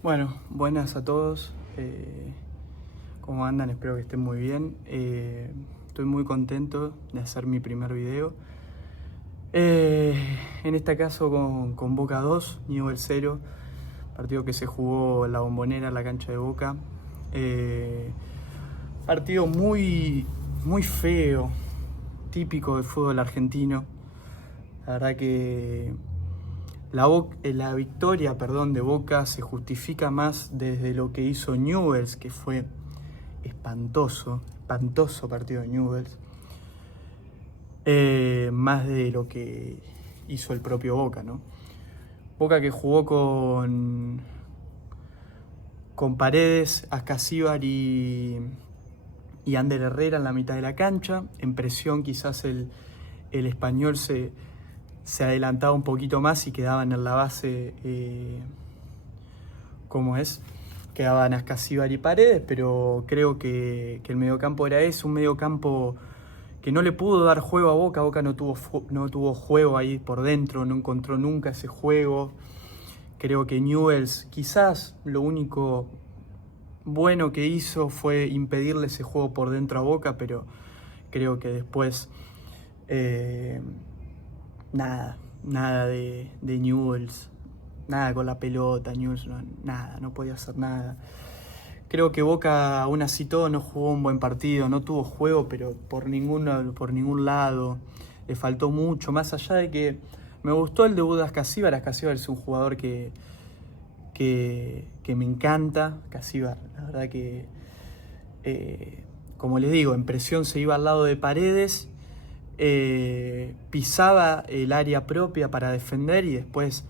Bueno, buenas a todos. ¿Cómo andan? Espero que estén muy bien. Estoy muy contento de hacer mi primer video. En este caso con Boca 2, Newell's 0. Partido que se jugó en la Bombonera, en la cancha de Boca. Partido muy feo, típico del fútbol argentino. La verdad que la victoria, de Boca se justifica más desde lo que hizo Newell's, que fue espantoso partido de Newell's, más de lo que hizo el propio Boca, ¿no? Boca que jugó con Paredes, Ascasíbar y Ander Herrera en la mitad de la cancha. En presión quizás el español se adelantaba un poquito más y quedaban en la base, quedaban Ascasíbar y Paredes, pero creo que el mediocampo era un mediocampo que no le pudo dar juego a Boca. Boca no tuvo juego ahí por dentro, no encontró nunca ese juego. Creo que Newell's quizás lo único bueno que hizo fue impedirle ese juego por dentro a Boca, pero creo que después nada de Newell's, nada con la pelota, Newell's no podía hacer nada. Creo que Boca aún así todo no jugó un buen partido, no tuvo juego, pero por ningún lado. Le faltó mucho, más allá de que me gustó el debut de Ascasíbar. Ascasíbar es un jugador que me encanta. Ascasíbar, la verdad que, como les digo, en presión se iba al lado de Paredes, pisaba el área propia para defender y después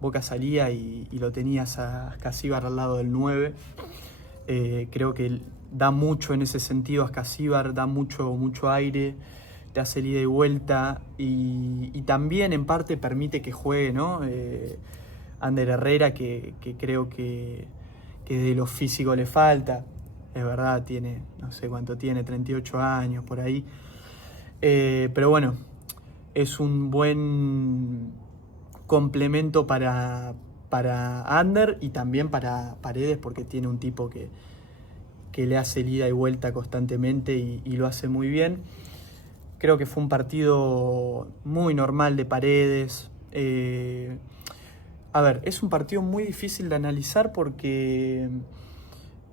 Boca salía y lo tenías a Ascasíbar al lado del 9. Creo que da mucho en ese sentido Ascasíbar, da mucho aire, te hace el ida y vuelta y también en parte permite que juegue, ¿no? Ander Herrera, que creo que de lo físico le falta. Es verdad, tiene, no sé cuánto tiene, 38 años, por ahí. Pero bueno, es un buen complemento para Ander y también para Paredes, porque tiene un tipo que le hace el ida y vuelta constantemente y lo hace muy bien. Creo que fue un partido muy normal de Paredes. Es un partido muy difícil de analizar porque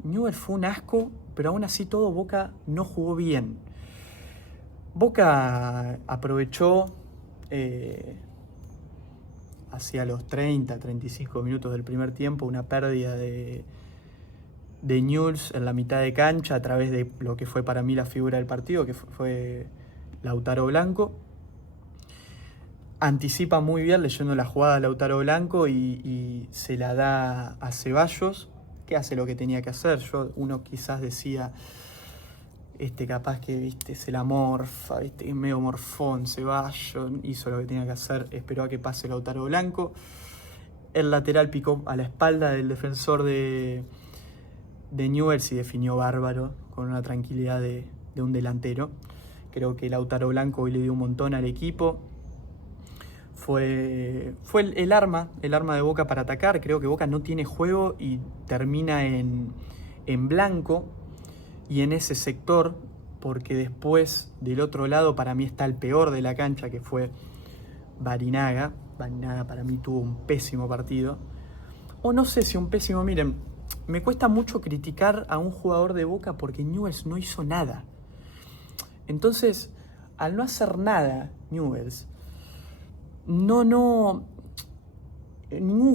Newell's fue un asco, pero aún así todo Boca no jugó bien. Boca aprovechó hacia los 35 minutos del primer tiempo una pérdida de Newell's en la mitad de cancha a través de lo que fue para mí la figura del partido, que fue Lautaro Blanco. Anticipa muy bien leyendo la jugada de Lautaro Blanco y se la da a Ceballos, que hace lo que tenía que hacer. Uno quizás decía, capaz que se la morfa, es medio morfón. Ceballos hizo lo que tenía que hacer, esperó a que pase Lautaro Blanco. El lateral picó a la espalda del defensor de Newell's y definió bárbaro, con una tranquilidad de un delantero. Creo que Lautaro Blanco hoy le dio un montón al equipo. Fue el arma de Boca para atacar. Creo que Boca no tiene juego y termina en blanco y en ese sector, porque después del otro lado para mí está el peor de la cancha, que fue Barinaga. Barinaga para mí tuvo un pésimo partido. O no sé si un pésimo, miren, me cuesta mucho criticar a un jugador de Boca porque Newell's no hizo nada. Entonces, al no hacer nada, Newell's, ningún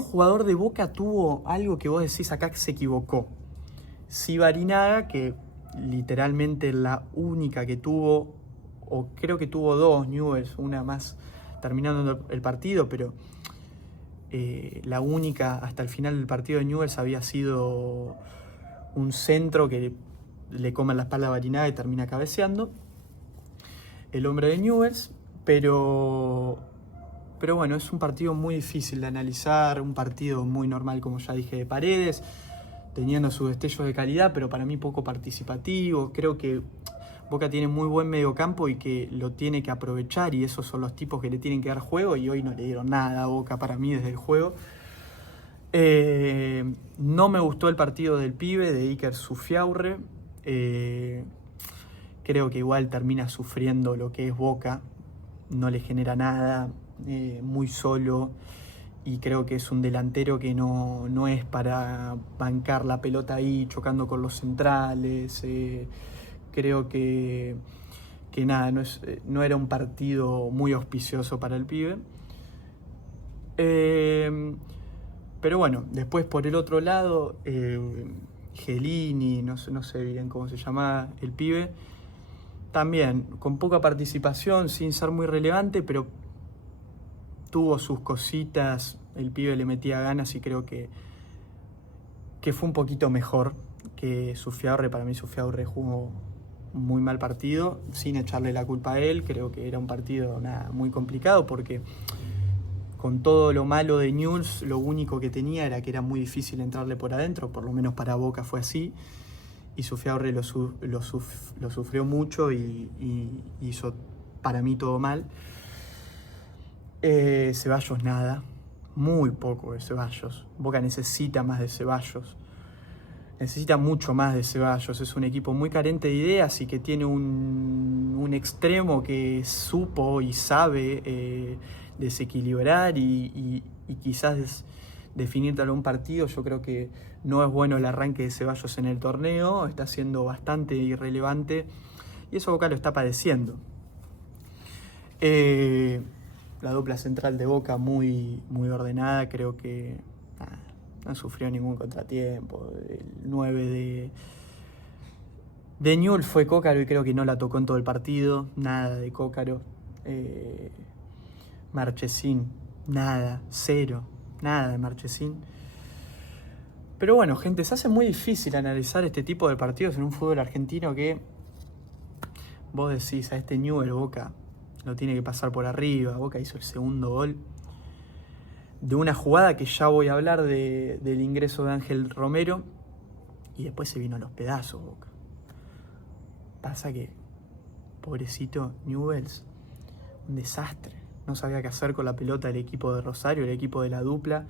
jugador de Boca tuvo algo que vos decís acá que se equivocó. Sí, Barinaga, que literalmente la única que tuvo, o creo que tuvo dos Newell's, una más terminando el partido, pero la única hasta el final del partido de Newell's había sido un centro que le come la espalda a Barinaga y termina cabeceando el hombre de Newell's, pero bueno, es un partido muy difícil de analizar, un partido muy normal, como ya dije, de Paredes, teniendo sus destellos de calidad, pero para mí poco participativo. Creo que Boca tiene muy buen mediocampo y que lo tiene que aprovechar, y esos son los tipos que le tienen que dar juego, y hoy no le dieron nada a Boca para mí desde el juego. No me gustó el partido del pibe, de Iker Sufiaurre. Creo que igual termina sufriendo lo que es Boca. No le genera nada, muy solo. Y creo que es un delantero que no es para bancar la pelota ahí, chocando con los centrales. Creo que nada, no era un partido muy auspicioso para el pibe. Pero bueno, después por el otro lado, Gelini, no sé bien cómo se llama el pibe, también con poca participación, sin ser muy relevante, pero tuvo sus cositas, el pibe le metía ganas y creo que fue un poquito mejor que Sufiaurre. Para mí Sufiaurre jugó un muy mal partido, sin echarle la culpa a él. Creo que era un partido muy complicado porque con todo lo malo de Newell's, lo único que tenía era que era muy difícil entrarle por adentro, por lo menos para Boca fue así, y Sufiaurre lo sufrió mucho y hizo para mí todo mal. Ceballos nada, muy poco de Ceballos. Boca necesita más de Ceballos, necesita mucho más de Ceballos. Es un equipo muy carente de ideas y que tiene un extremo que supo y sabe desequilibrar y quizás definir tal un partido. Yo creo que no es bueno el arranque de Ceballos en el torneo, está siendo bastante irrelevante y eso Boca lo está padeciendo. La dupla central de Boca muy ordenada, creo que no sufrió ningún contratiempo. El 9 de Newell's fue Cócaro y creo que no la tocó en todo el partido, nada de Cócaro. Marchesín, nada, cero, nada de Marchesín. Pero bueno, gente, se hace muy difícil analizar este tipo de partidos en un fútbol argentino que vos decís, a este Newell's Boca lo tiene que pasar por arriba. Boca hizo el segundo gol de una jugada que ya voy a hablar del ingreso de Ángel Romero y después se vino a los pedazos Boca. Pasa que, pobrecito Newell's, un desastre. No sabía qué hacer con la pelota el equipo de Rosario, el equipo de la dupla,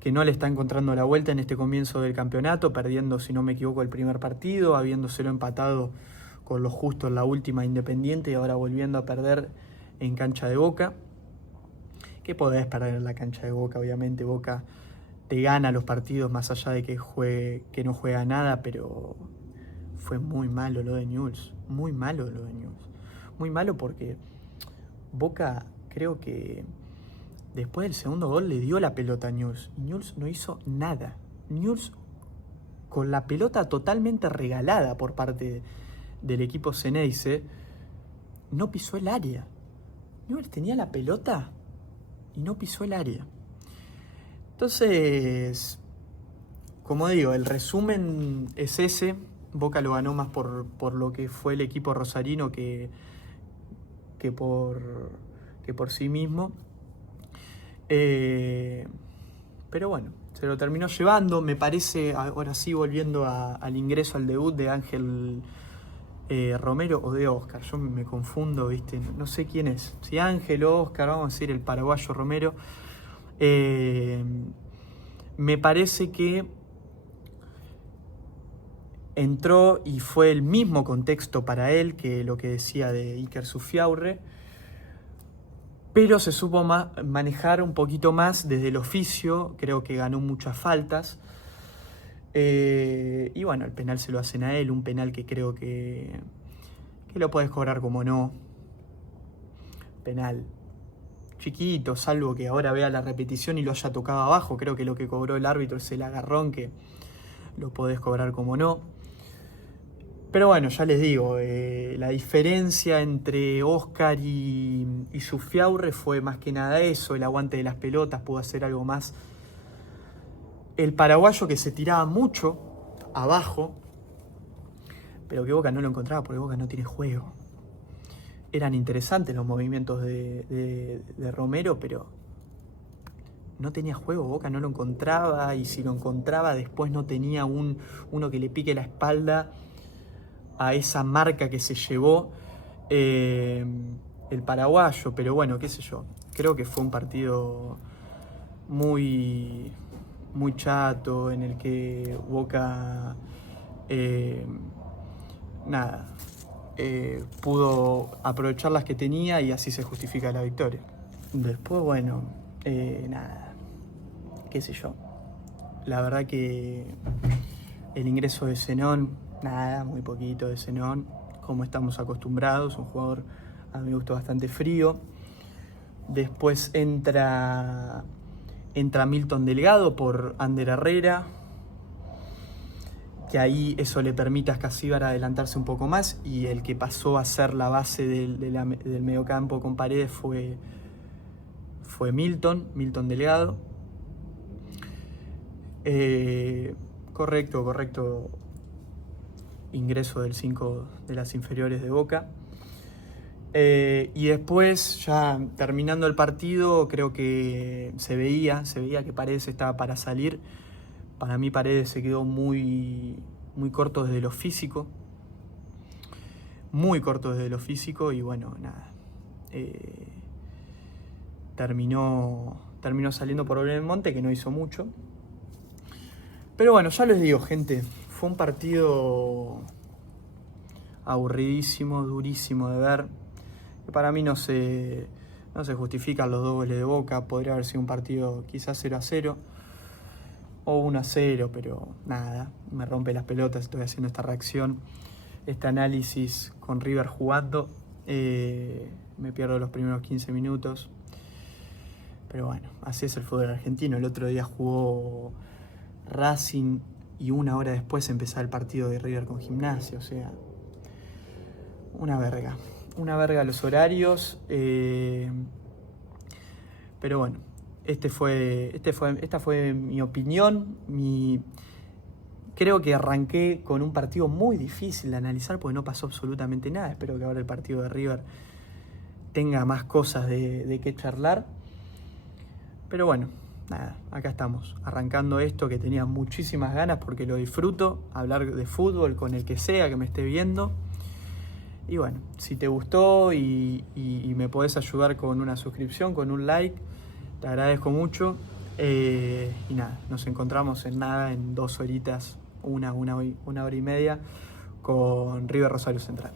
que no le está encontrando la vuelta en este comienzo del campeonato, perdiendo, si no me equivoco, el primer partido, habiéndoselo empatado con lo justo en la última Independiente y ahora volviendo a perder en cancha de Boca. ¿Qué podés perder en la cancha de Boca? Obviamente Boca te gana los partidos más allá de que no juega nada, pero fue muy malo lo de Newell's, muy malo lo de Newell's. Muy malo porque Boca creo que después del segundo gol le dio la pelota a Newell's y Newell's no hizo nada. Newell's con la pelota totalmente regalada por parte del equipo Ceneice no pisó el área. Newell's tenía la pelota y no pisó el área. Entonces, como digo, el resumen es ese. Boca lo ganó más por lo que fue el equipo rosarino que por sí mismo. Pero bueno, se lo terminó llevando. Me parece, ahora sí, volviendo al ingreso al debut de Ángel Romero o de Oscar. Yo me confundo, ¿viste? No sé quién es. Si Ángel o Oscar, vamos a decir el paraguayo Romero. Me parece que entró y fue el mismo contexto para él que lo que decía de Iker Sufiaurre, pero se supo manejar un poquito más desde el oficio. Creo que ganó muchas faltas. Y bueno, el penal se lo hacen a él, un penal que creo que lo podés cobrar como no. Penal chiquito, salvo que ahora vea la repetición y lo haya tocado abajo. Creo que lo que cobró el árbitro es el agarrón, que lo podés cobrar como no. Pero bueno, ya les digo, la diferencia entre Oscar y Sufiaurre fue más que nada eso, el aguante de las pelotas, pudo hacer algo más. El paraguayo que se tiraba mucho abajo, pero que Boca no lo encontraba porque Boca no tiene juego. Eran interesantes los movimientos de Romero, pero no tenía juego, Boca no lo encontraba, y si lo encontraba después no tenía uno que le pique la espalda a esa marca que se llevó el paraguayo. Pero bueno, qué sé yo, creo que fue un partido muy muy chato, en el que Boca pudo aprovechar las que tenía y así se justifica la victoria. Después, bueno, qué sé yo. La verdad que el ingreso de Zenón, muy poquito de Zenón, como estamos acostumbrados, un jugador a mi gusto bastante frío. Después entra Milton Delgado por Ander Herrera, que ahí eso le permite a Escasíbar adelantarse un poco más, y el que pasó a ser la base del mediocampo con Paredes fue Milton Delgado. Correcto ingreso del 5 de las inferiores de Boca. Y después, ya terminando el partido, creo que se veía que Paredes estaba para salir. Para mí Paredes se quedó muy corto desde lo físico. Muy corto desde lo físico y bueno, terminó saliendo por Monte, que no hizo mucho. Pero bueno, ya les digo, gente, fue un partido aburridísimo, durísimo de ver. Que para mí no se justifican los 2 goles de Boca. Podría haber sido un partido quizás 0-0 o 1-0, pero nada, me rompe las pelotas. Estoy haciendo esta reacción, este análisis con River jugando. Me pierdo los primeros 15 minutos. Pero bueno, así es el fútbol argentino. El otro día jugó Racing y 1 hora después empezaba el partido de River con Gimnasia. O sea, una verga los horarios. Pero bueno, esta fue mi opinión. Creo que arranqué con un partido muy difícil de analizar porque no pasó absolutamente nada. Espero que ahora el partido de River tenga más cosas de qué charlar. Pero bueno, acá estamos, arrancando esto que tenía muchísimas ganas porque lo disfruto, hablar de fútbol con el que sea que me esté viendo. Y bueno, si te gustó y me podés ayudar con una suscripción, con un like, te agradezco mucho. Y nos encontramos en 2 horitas, una hora y media, con River Rosario Central.